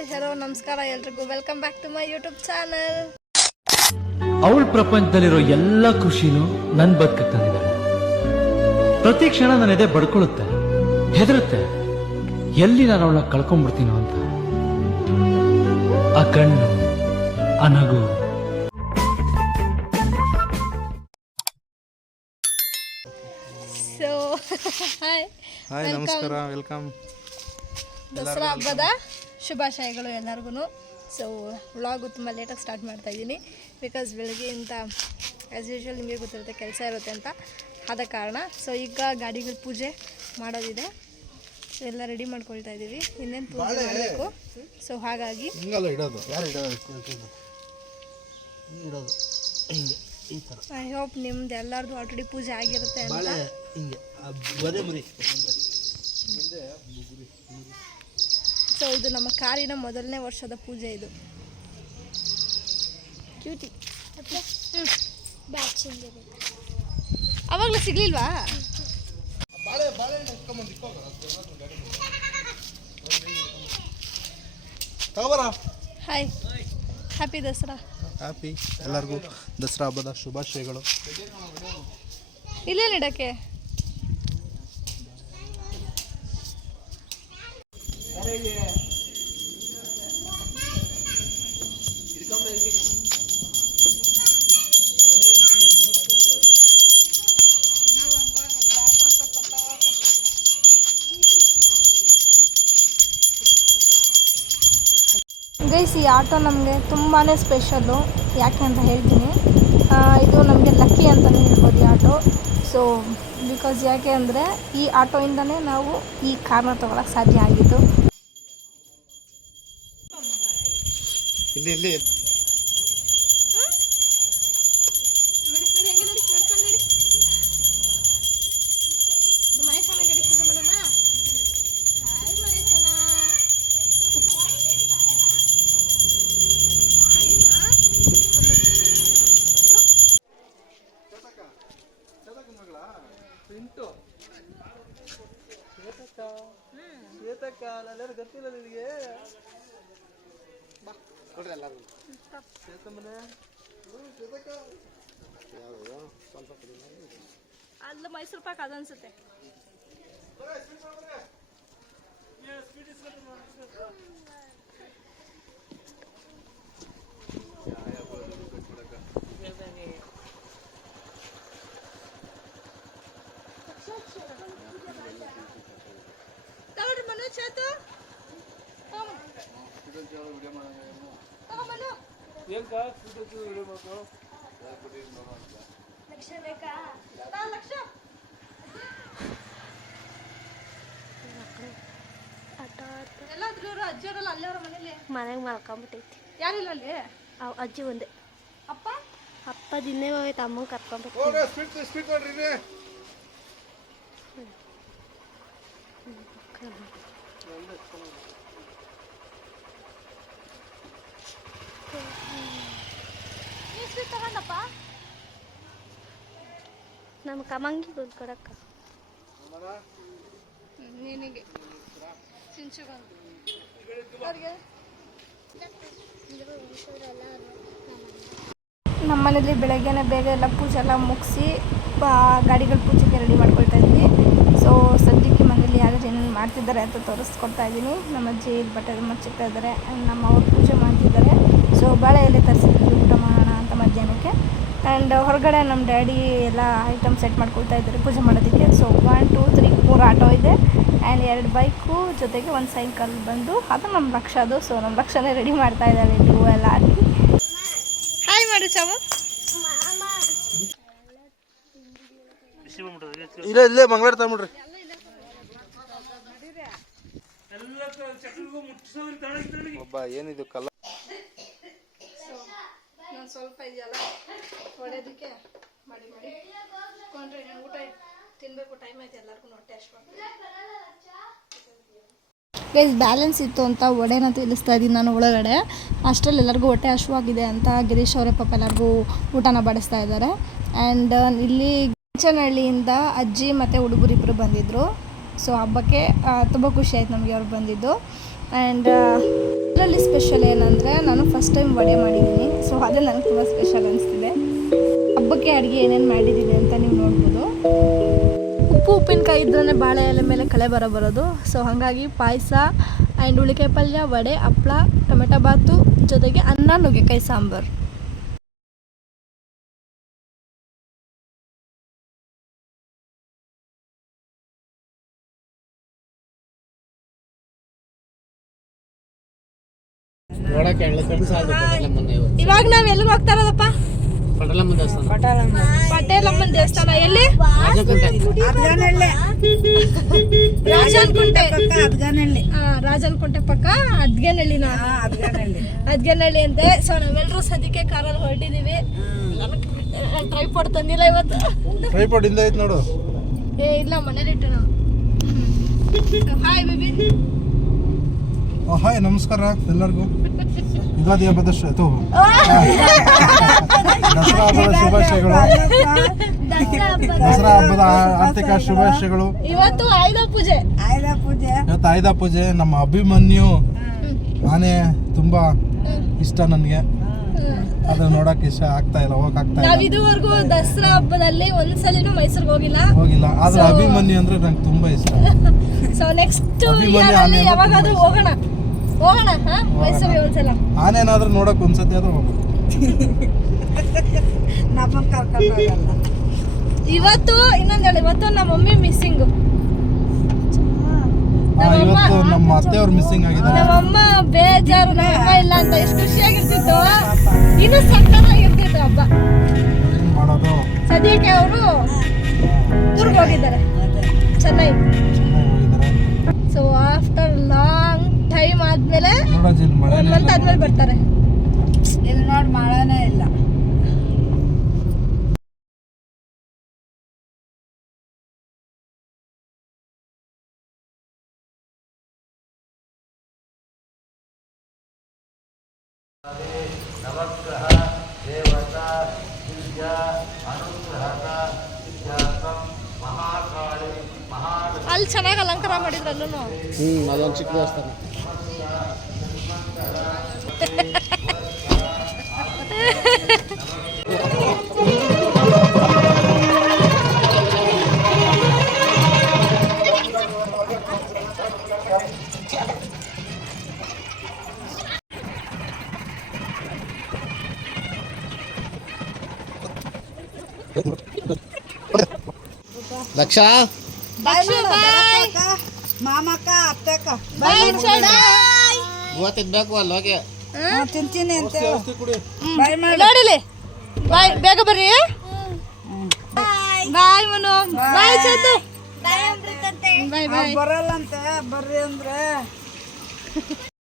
Hi hello ನಮಸ್ಕಾರ ಎಲ್ರಿಗೂ welcome back to my YouTube channel. ಅವಳ ಪ್ರಪಂಚದಲ್ಲಿರೋ ಎಲ್ಲ ಖುಷಿನೂ ನನ್ನ ಬದುಕಕ್ಕೆ ತಂದಿದ್ದಾಳೆ. ಪ್ರತಿ ಕ್ಷಣ ನನ್ನ ಎದೆ ಬಡ್ಕೊಳ್ಳುತ್ತೆ, ಹೆದರುತ್ತೆ, ಎಲ್ಲಿ ನಾನು ಅವಳನ್ನ ಕಳ್ಕೊಂಡ್ಬಿಡ್ತೀನೋ ಅಂತ. ಆ ಕಣ್ಣು, ಆ ನಗು. ಸೊ ಹಾಯ್ ನಮಸ್ಕಾರ, ವೆಲ್ಕಮ್. ದಸರಾ ಹಬ್ಬದ ಶುಭಾಶಯಗಳು ಎಲ್ಲರಿಗೂ. ಸೊ ವ್ಲಾಗು ತುಂಬ ಲೇಟಾಗಿ ಸ್ಟಾರ್ಟ್ ಮಾಡ್ತಾ ಇದ್ದೀನಿ, ಬಿಕಾಸ್ ಬೆಳಗ್ಗೆಯಿಂದ ಆ್ಯಸ್ ಯೂಶ್ವಲ್ ನಿಮಗೆ ಗೊತ್ತಿರುತ್ತೆ ಕೆಲಸ ಇರುತ್ತೆ ಅಂತ, ಆದ ಕಾರಣ. ಸೊ ಈಗ ಗಾಡಿಗಳ ಪೂಜೆ ಮಾಡೋದಿದೆ, ಸೊ ಎಲ್ಲ ರೆಡಿ ಮಾಡ್ಕೊಳ್ತಾ ಇದ್ದೀವಿ, ಇನ್ನೇನು ಪೂಜೆ ಮಾಡಬೇಕು. ಸೊ ಹಾಗಾಗಿ ಐ ಹೋಪ್ ನಿಮ್ದು ಎಲ್ಲರದು ಆಲ್ರೆಡಿ ಪೂಜೆ ಆಗಿರುತ್ತೆ ಅಂತ. ಸೊ ಇದು ನಮ್ಮ ಕಾರಿನ ಮೊದಲನೇ ವರ್ಷದ ಪೂಜೆ. ಇದು ಕ್ಯೂಟಿ ಅವಾಗಲೂ ಸಿಗ್ಲಿಲ್ವಾ? Hi, happy Dasara. ಹ್ಯಾಪಿ, ಎಲ್ಲರಿಗೂ ದಸರಾ ಹಬ್ಬದ ಶುಭಾಶಯಗಳು. ಇಲ್ಲೇನು ಇಡಕ್ಕೆ? ಗೈಸ್, ಈ ಆಟೋ ನಮಗೆ ತುಂಬಾ ಸ್ಪೆಷಲ್ಲು. ಯಾಕೆ ಅಂತ ಹೇಳ್ತೀನಿ. ಇದು ನಮಗೆ ಲಕ್ಕಿ ಅಂತಲೇ ಹೇಳ್ಬೋದು ಈ ಆಟೋ. ಸೊ ಬಿಕಾಸ್ ಯಾಕೆ ಅಂದರೆ ಈ ಆಟೋಯಿಂದನೇ ನಾವು ಈ ಕಾರ್ನ ತೊಗೊಳಕ್ಕೆ ಸಾಧ್ಯ ಆಗಿದ್ದು. ಇಲ್ಲಿ ಅಲ್ಲ ಮೈಸೂರು ಪಾಕ್ ಅದು ಅನ್ಸುತ್ತೆ. ತಗೊಳ್ರಿ ಮನೋಜ್ ಆಯ್ತು. ಮನೆಗೆ ಮಲ್ಕೊಂಬಿಟ್ಟೈತಿ. ಯಾರಿಲ್ಲ ಅಲ್ಲಿ? ಅಜ್ಜಿ ಒಂದೇ. ಅಪ್ಪ ಅಪ್ಪ ದಿನೇ ಹೋಗೈತೆ, ಅಮ್ಮನ ಕರ್ಕೊಂಬಿಟ್ಟು. ತಗೊಂಡಪ್ಪ ನಮ್ಮ ಕಮಂಗಿ ಒಂದು ಕೊಡಕ್ಕ ನಿನಗೆ ನಮ್ಮ ಮನೇಲಿ ಬೆಳಗ್ಗೆನೇ ಬೇಗ ಎಲ್ಲ ಪೂಜೆ ಎಲ್ಲ ಮುಗಿಸಿ ಗಾಡಿಗಳ ಪೂಜೆಗೆ ರೆಡಿ ಮಾಡ್ಕೊಳ್ತಾ ಇದ್ವಿ. ಸೊ ಸದ್ಯಕ್ಕೆ ಮನೇಲಿ ಯಾರು ಏನೇನು ಮಾಡ್ತಿದ್ದಾರೆ ಅಂತ ತೋರಿಸ್ಕೊಡ್ತಾ ಇದ್ದೀನಿ. ನಮ್ಮ ಅಜ್ಜಿ ಬಟ್ಟೆ ಮಚ್ಚಿಡ್ತಾ ಇದ್ದಾರೆ, ನಮ್ಮ ಅವ್ರು ಪೂಜೆ ಮಾಡ್ತಿದ್ದಾರೆ. ಸೊ ಬಾಳೆ ಎಲೆ ತರಿಸಿದ್ವಿ ಊಟ ಮಾಡೋಣ ಅಂತ ಮಧ್ಯಾಹ್ನಕ್ಕೆ. ಆ್ಯಂಡ್ ಹೊರಗಡೆ ನಮ್ಮ ಡ್ಯಾಡಿ ಎಲ್ಲ ಐಟಮ್ ಸೆಟ್ ಮಾಡ್ಕೊಳ್ತಾ ಇದ್ದಾರೆ ಪೂಜೆ ಮಾಡೋದಕ್ಕೆ. ಸೊ 1 2 3 4 ಆಟೋ ಇದೆ ಆ್ಯಂಡ್ 2 ಬೈಕು ಜೊತೆಗೆ ಒಂದು ಸೈಕಲ್ ಬಂದು ಅದು ನಮ್ಮ ಲಕ್ಷದು. ಸೊ ನಮ್ಮ ಲಕ್ಷನೇ ರೆಡಿ ಮಾಡ್ತಾ ಇದ್ದಾರೆ ಇಲ್ಲಿ ಹೂವು ಎಲ್ಲ ಹಾಕಿ. ಹಾಯ್ ಮಾಡು ಚಾಮು. ಇಲ್ಲೇ ಮಂಗಳೂರು ತಗೊಂಡ್ರಿ. ಒಬ್ಬ ಏನಿದು ಕಲ್ಲ ಸ್ವಲ್ಪ ಇದೆಯಲ್ಲ ಹೊಡೆಯೋದಕ್ಕೆ ಮಾಡಿ ಇಟ್ಕೊಂಡ್ರೆ ಊಟ ತಿನ್ನಬೇಕು. ಟೈಮ್ ಆಯ್ತು, ಎಲ್ಲರಿಗೂ ಹೊಟ್ಟೆ ಅಷ್ಟು ಗೈಸ್ ಬ್ಯಾಲೆನ್ಸ್ ಇತ್ತು ಅಂತ ವಡೆನ ತಿಳಿಸ್ತಾ ಇದ್ದೀನಿ ನಾನು ಒಳಗಡೆ. ಅಷ್ಟರಲ್ಲಿ ಎಲ್ಲರಿಗೂ ಹೊಟ್ಟೆ ಹಶ್ವಾಗಿದೆ ಅಂತ ಗಿರೀಶ್ ಅವರೇ ಪಾಪ ಎಲ್ಲರಿಗೂ ಊಟನ ಬಡಿಸ್ತಾ ಇದ್ದಾರೆ. ಆ್ಯಂಡ್ ಇಲ್ಲಿ ಗಿಂಚನಹಳ್ಳಿಯಿಂದ ಅಜ್ಜಿ ಮತ್ತು ಹುಡುಗರಿಬ್ಬರು ಬಂದಿದ್ದರು. ಸೊ ಹಬ್ಬಕ್ಕೆ ತುಂಬ ಖುಷಿ ಆಯ್ತು ನಮಗೆ ಅವ್ರು ಬಂದಿದ್ದು. ಆ್ಯಂಡ್ ಇದರಲ್ಲಿ ಸ್ಪೆಷಲ್ ಏನಂದರೆ ನಾನು ಫಸ್ಟ್ ಟೈಮ್ ವಡೆ ಮಾಡಿದ್ದೀನಿ. ಸೊ ಅದೇ ನನಗೆ ತುಂಬ ಸ್ಪೆಷಲ್ ಅನಿಸ್ತಿದೆ. ಹಬ್ಬಕ್ಕೆ ಅಡುಗೆ ಏನೇನು ಮಾಡಿದ್ದೀನಿ ಅಂತ ನೀವು ನೋಡ್ಬೋದು. ಉಪ್ಪು ಉಪ್ಪಿನಕಾಯಿ ಇದ್ರೇ ಬಾಳೆ ಎಲೆ ಮೇಲೆ ಕಳೆ ಬರೋದು. ಸೊ ಹಾಗಾಗಿ ಪಾಯಸ ಆ್ಯಂಡ್ ಹುಳಿಕಾಯಿ ಪಲ್ಯ, ವಡೆ, ಹಪ್ಪಳ, ಟೊಮೆಟೊ ಬಾತು, ಜೊತೆಗೆ ಅನ್ನ, ನುಗ್ಗೆಕಾಯಿ ಸಾಂಬಾರು. ಇವಾಗ ನಾವ್ ಎಲ್ಲಿಗೆ ಹೋಗ್ತಾ ಇರೋದಪ್ಪ? ಪಟೇಲಮ್ಮನ ದೇವಸ್ಥಾನ. ಎಲ್ಲಿ? ರಾಜನಕುಂಟೆ ಪಕ್ಕ ಅದ್ಗೇನಹಳ್ಳಿನ ಅದ್ಗೇನಹಳ್ಳಿ ಅಂತೆ. ಸೊ ನಾವೆಲ್ಲರೂ ಸದ್ಯಕ್ಕೆ ಕಾರಲ್ಲಿ ಹೊರಟಿದೀವಿ. ಟ್ರೈಪಾಡ್ ತಂದಿಲ್ಲ ಇವತ್ತು. ಟ್ರೈಪಾಡ್ ಇಂದ ಐತ್ ನೋಡು. ಇಲ್ಲ, ಮನೇಲಿ ಇಟ್ಟು ನಾವು. Hi baby. ಹಾಯ್, ನಮಸ್ಕಾರ ಎಲ್ಲರಿಗೂ. ಯುಗಾದಿ ಹಬ್ಬದ ದಸರಾ ಹಬ್ಬದ ಶುಭಾಶಯಗಳು. ದಸರಾ ಹಬ್ಬದ ಆರ್ಥಿಕ ಶುಭಾಶಯಗಳು. ಇವತ್ತು ಆಯುಧ ಪೂಜೆ. ಇವತ್ತು ಆಯುಧ ಪೂಜೆ. ನಮ್ಮ ಅಭಿಮನ್ಯು ಆನೆ ತುಂಬಾ ಇಷ್ಟ ನನಗೆ. ಅದನ್ನ ನೋಡಕ್ ಇಷ್ಟ ಆಗ್ತಾ ಇಲ್ಲ, ಹೋಗಕ್ಕಾಗ್ತಾ ಇಲ್ಲ. ನಾವ್ ಇದುವರೆಗೂ ದಸರಾ ಹಬ್ಬದಲ್ಲಿ ಒಂದ್ಸಲಿನೂ ಮೈಸೂರಿಗೆ ಹೋಗಿಲ್ಲ. ಆದ್ರೆ ಅಭಿಮನ್ಯು ಅಂದ್ರೆ ನಂಗೆ ತುಂಬಾ ಇಷ್ಟ. ಸೊ ನೆಕ್ಸ್ಟ್ ಯಾವಾಗಾದ್ರೂ ಹೋಗೋಣ ಮೈಸೂರಿಗೆ ಒಂದ್ಸಲ. ಆನೇನಾದ್ರೂ ನೋಡಕ್ ಒಂದ್ಸತಿ ಆದ್ರೂ ಹೋಗೋಣ. ಇವತ್ತು ಇನ್ನೊಂದು ಹೇಳಿ, ಇವತ್ತು ನಮ್ಮ ಮಮ್ಮಿ ಮಿಸ್ಸಿಂಗ್. ಇವತ್ತು ನಮ್ಮ ಅತ್ತೆಯವ್ರು ಮಿಸ್ಸಿಂಗ್ ಆಗಿದ್ದಾರೆ. ನಮ್ಮಮ್ಮ ಬೇಜಾರು, ನಮ್ಮಮ್ಮ ಇಲ್ಲ ಅಂತ ಎಷ್ಟು ಖುಷಿಯಾಗಿರ್ತಿತ್ತು. ಇನ್ನು ಸಕ್ಕತ್ತಾಗಿರ್ತಿತ್ತು ಹಬ್ಬ. ಮಾಡೋದು ಸದ್ಯಕ್ಕೆ ಅವರು ಊರಿಗೆ ಹೋಗಿದ್ದಾರೆ, Chennai. So after long time ಆದ್ಮೇಲೆ 1 ಮಂತ್ ಆದ್ಮೇಲೆ ಬರ್ತಾರೆ. ಇಲ್ಲಿ ನೋಡಿ ಮಳೆನೇ ಇಲ್ಲ. ಅಲ್ಲಿ ಚೆನ್ನಾಗಿ ಅಲಂಕಾರ ಮಾಡಿದ್ರಲ್ಲೂ. ಅದೊಂದು ಚಿಕ್ಕ ದೇವಸ್ಥಾನ. ಲಕ್ಷ ಮಾಮಕ್ಕ ಅತ್ತಕ್ಕ ಬೇಕು ಅಲ್ಲಿ ಹೋಗಿ ತಿಂತೀನಿ ಅಂತ ನೋಡಿಲಿ. ಬಾಯ್, ಬೇಗ ಬರ್ರಿ. ಬಾಯ್ ಮನು. ಬಾಯ್ ಚೇತು. ಬಾಯ್ ಬಾಯ್. ಬರಲ್ಲ ಅಂತ ಬರ್ರಿ ಅಂದ್ರೆ